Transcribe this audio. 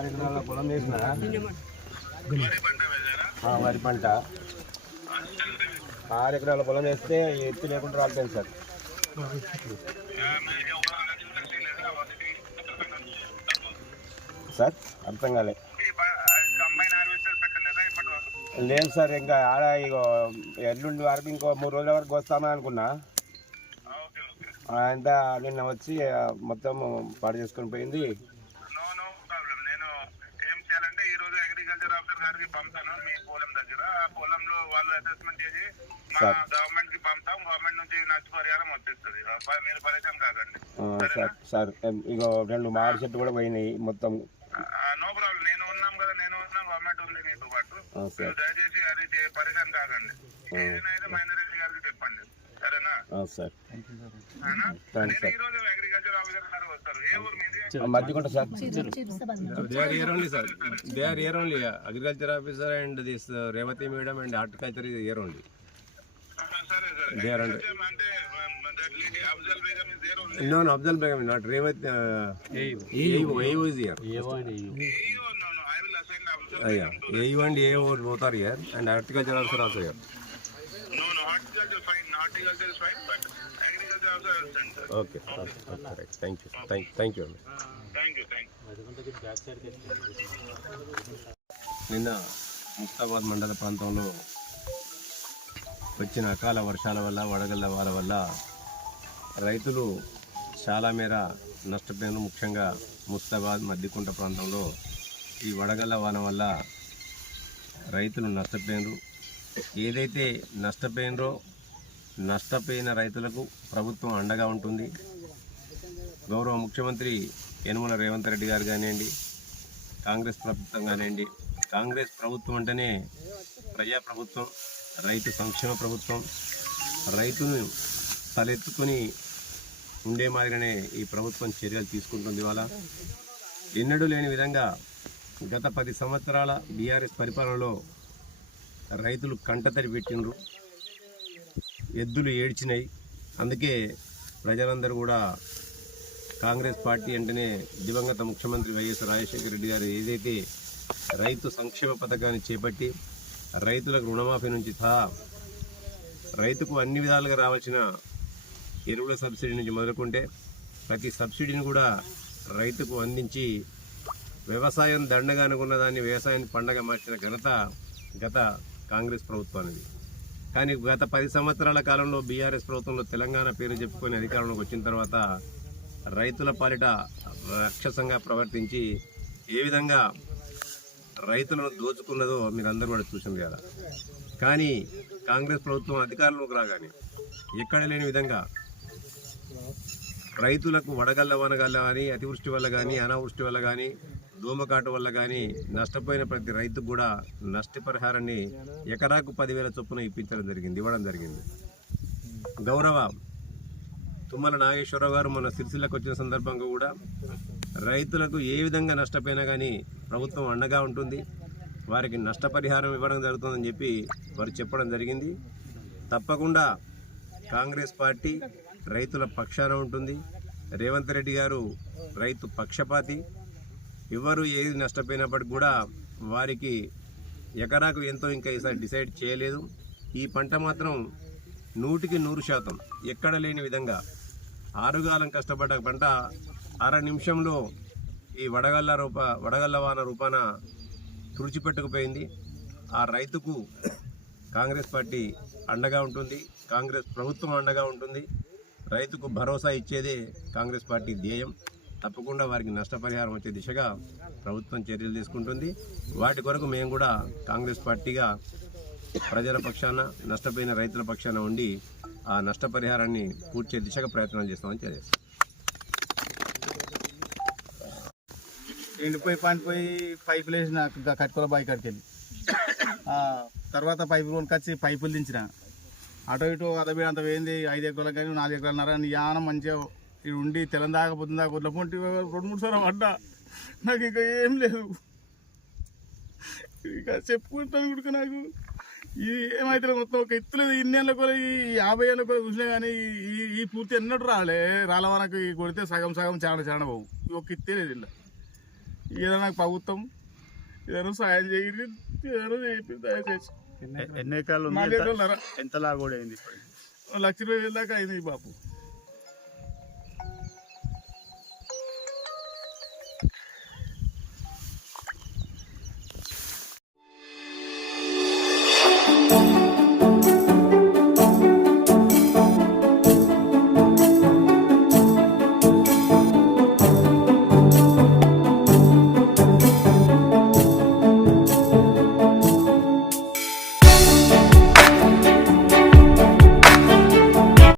ఆరు ఎకరాల పొలం వేసిన వరి పంట. ఆరు ఎకరాల పొలం వేస్తే ఎత్తి లేకుండా రాలిపోయింది సార్. సార్ అర్థం కాలే. లేదు సార్ ఇంకా ఆడ ఇగో ఎల్లుండి వరకు ఇంకో మూడు రోజుల వరకు వస్తామని అనుకున్నా. అంతా నిన్న వచ్చి మొత్తం పాడు చేసుకొని పోయింది నో నో ప్రాబ్లం నేను ఏం చేయాలంటే ఈ రోజు అగ్రికల్చర్ ఆఫీసర్ గారికి పంపుతాను మీ పొలం దగ్గర. ఆ పొలంలో వాళ్ళు అసెస్మెంట్ చేసి మా. గవర్నమెంట్కి పంపుతాం గవర్నమెంట్ నుంచి నష్టపరిహారం వచ్చేస్తుంది. మీరు పరిచయం కాకండి. సార్ సార్ ఇగో రెండు మామిడి చెట్టు కూడా పోయినాయి మొత్తం. No problem. నేను ఉన్నాం కదా నేను ఉన్నాం గవర్నమెంట్ ఉంది మీతో పాటు. దయచేసి అది పరిచయం కాకండి. ఏదైనా రెడ్డి గారికి చెప్పండి. సార్? థ్యాంక్స్ సార్ ఈ రోజు అగ్రికల్చర్ ఆఫీసర్ గారు వస్తారు ఏ ఊరు మీది ఆ, మర్చికుంటా sir They are here only, sir. They are here only. uh, Agriculture officer and this uh, Revati madam and horticulture is here only. ఆ, సరే సరే They are under. Agriculture అంటే that lady Afzal Begum is there only No, no, Abdul Begum, not Revati. Uh, AU, AU is here. AU, no, no, I will assign Afzal Uh, yeah, AU and AU both are here and horticulture officer also here. Okay thank you thank you నిన్న ముస్తాబాద్ మండల ప్రాంతంలో వచ్చిన అకాల వర్షాల వల్ల వడగల్ల వాల వల్ల రైతులు చాలా మేర నష్టపోయారు. ముఖ్యంగా ముస్తాబాద్ మద్దికుంట ప్రాంతంలో ఈ వడగళ్ళ వాన వల్ల రైతులు నష్టపోయారు. ఏదైతే నష్టపోయినరో నష్టపోయిన రైతులకు ప్రభుత్వం అండగా ఉంటుంది. గౌరవ ముఖ్యమంత్రి యనమల రేవంత్ రెడ్డి గారు కానివ్వండి కాంగ్రెస్ ప్రభుత్వం కానివ్వండి కాంగ్రెస్ ప్రభుత్వం అంటేనే ప్రజాప్రభుత్వం రైతు సంక్షేమ ప్రభుత్వం రైతును తలెత్తుకుని ఉండే మాదిరిగానే ఈ ప్రభుత్వం చర్యలు తీసుకుంటుంది వాళ్ళ ఎన్నడూ లేని విధంగా గత పది సంవత్సరాల బీఆర్ఎస్ పరిపాలనలో రైతులు కంటతడి పెట్టిండ్రు. ఎద్దులు ఏడ్చినాయి. అందుకే ప్రజలందరూ కూడా కాంగ్రెస్ పార్టీ అంటేనే దివంగత ముఖ్యమంత్రి వైఎస్ రాజశేఖర రెడ్డి గారు ఏదైతే రైతు సంక్షేమ పథకాన్ని చేపట్టి రైతులకు రుణమాఫీ నుంచి సహా రైతుకు అన్ని విధాలుగా రావాల్సిన ఎరువుల సబ్సిడీ నుంచి మొదలుకుంటే ప్రతి సబ్సిడీని కూడా రైతుకు అందించి వ్యవసాయం దండగా అనుకున్న దాన్ని వ్యవసాయాన్ని పండగ మార్చిన ఘనత గత కాంగ్రెస్ ప్రభుత్వానికి కానీ గత పది సంవత్సరాల కాలంలో బీఆర్ఎస్ ప్రభుత్వంలో తెలంగాణ పేరు చెప్పుకొని అధికారంలోకి వచ్చిన తర్వాత రైతుల పాలిట రాక్షసంగా ప్రవర్తించి ఏ విధంగా రైతులను దోచుకున్నదో మీరందరూ కూడా చూసింది కదా. కానీ కాంగ్రెస్ ప్రభుత్వం అధికారంలోకి రాగానే ఎక్కడ లేని విధంగా రైతులకు వడగళ్ళ వనగళ్ళ కానీ అతివృష్టి వల్ల కానీ అనావృష్టి వల్ల కానీ దోమకాటు వల్ల కానీ నష్టపోయిన ప్రతి రైతు కూడా నష్టపరిహారాన్ని ఎకరాకు పదివేల చొప్పున ఇప్పించడం జరిగింది ఇవ్వడం జరిగింది. గౌరవ తుమ్మల నాగేశ్వరరావు గారు మన సిరిసిల్లకు వచ్చిన సందర్భంగా కూడా రైతులకు ఏ విధంగా నష్టపోయినా కానీ ప్రభుత్వం అండగా ఉంటుంది వారికి నష్టపరిహారం ఇవ్వడం జరుగుతుందని చెప్పి వారు చెప్పడం జరిగింది. తప్పకుండా కాంగ్రెస్ పార్టీ రైతుల పక్షాన ఉంటుంది. రేవంత్ రెడ్డి గారు రైతు పక్షపాతి. ఎవరు ఏది నష్టపోయినప్పటికి కూడా వారికి ఎకరాకు ఎంతో ఇంకా ఈసారి డిసైడ్ చేయలేదు. ఈ పంట మాత్రం నూటికి నూరు శాతం ఎక్కడ లేని విధంగా ఆరుగాలం కష్టపడ్డ పంట అర నిమిషంలో ఈ వడగళ్ళ రూప వడగళ్ళ వాన రూపాన తుడిచిపెట్టుకుపోయింది. ఆ రైతుకు కాంగ్రెస్ పార్టీ అండగా ఉంటుంది. కాంగ్రెస్ ప్రభుత్వం అండగా ఉంటుంది. రైతుకు భరోసా ఇచ్చేదే కాంగ్రెస్ పార్టీ ధ్యేయం. తప్పకుండా వారికి నష్టపరిహారం వచ్చే దిశగా ప్రభుత్వం చర్యలు తీసుకుంటుంది. వాటి కొరకు మేము కూడా కాంగ్రెస్ పార్టీగా ప్రజల పక్షాన నష్టపోయిన రైతుల పక్షాన ఉండి ఆ నష్టపరిహారాన్ని పూర్చే దిశగా ప్రయత్నాలు చేస్తామని తెలియజేస్తాం ఎండిపోయి పండిపోయి పైపులు వేసిన కట్టుకోల బావి కడికి వెళ్ళి తర్వాత తర్వాత పైపులు కొనుకొచ్చి పైపులు దించిన. అటు ఇటు అదబి అంత పోయింది ఐదు ఎకరాలు కానీ నాలుగు ఎకరాలన్నర యానం మంచిగా ఇది ఉండి తెలందాక పొద్దుందాక వడ్ల పొంటి రెండు మూడు సార్లు పడ్డా. నాకు ఇంకా ఏం లేదు. ఇక చెప్పుకుంటాను కూడా నాకు. ఇది ఏమైతే మొత్తం ఒక ఎత్తులేదు ఇన్ని ఏళ్ళ కూడా ఈ యాభై ఏళ్ళ కూడా చూసినా కానీ ఈ ఈ పూర్తి ఎన్నట్టు రాలే. రాలవానకి కొడితే సగం సగం చాలా చాలా బావు ఈ ఒక ఎత్తే లేదు ఇలా ఏదైనా నాకు ప్రభుత్వం ఏదైనా సాయం చేయండి ఏదైనా చేయండి దయచేసి. ఎన్ని ఎకరాలు? ఎంత లాగోడైంది ఇప్పుడు లక్ష ఇరవై వేలు దాకా అయింది బాపు.